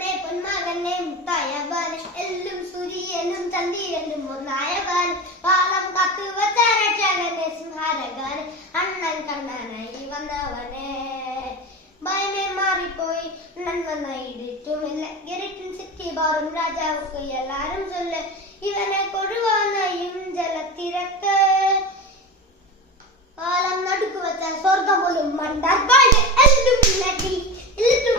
പൊന്നവനെ പൊന്മകനെ മുത്തായവൻ എല്ലും സൂര്യനും ചന്ദ്രനും ഒന്നായവൻ പാലം കാത്തു വച്ച രക്ഷകനെ സിംഹാരകൻ അണ്ണൻ കണ്ണനായി വന്നവനെ ഭയമേ മാറിപ്പോയി അണ്ണൻ വന്ന ഇടിറ്റുമില്ല ഗിരിറ്റിൻ സിറ്റി ബാറും രാജാവുക്ക് എല്ലാരും ചൊല്ല് ഇവനെ കൊടുവാനയും ജലത്തിരക്ക് പാലം നടുക്ക് വെച്ച സ്വർഗം പോലും മണ്ടാർ എല്ലും നടി എല്ലും